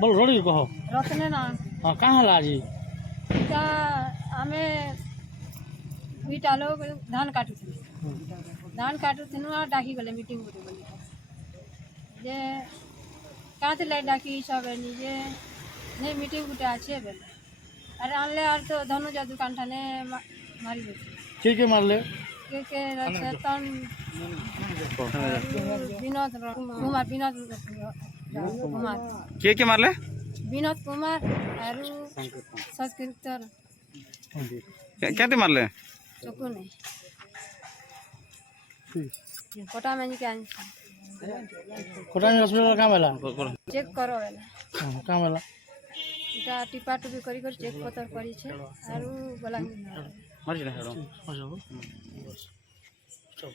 बोल रोड़ी कहो रखने ना हाँ कहाँ ला जी इटा आमे इटा लोग धान काटू आ डाकी गले मीटिंग करे बोली जे काते लाई डाकी सब निजे ने मीटिंग गुटे আছে बेले अरे आनले আর তো ধনুজা দোকান ঠানে মারি গেছে के मारले के चेतन विनोद कुमार के मारले विनोद कुमार और संस्कृतर क्या मारले चकू नहीं कोटा में क्या कोटा में हॉस्पिटल कहाँ वाला चेक करो वाला कहाँ वाला इटा टिपा टुपी करी कर चेक पतर करी छे और बोला मारी ना अच्छा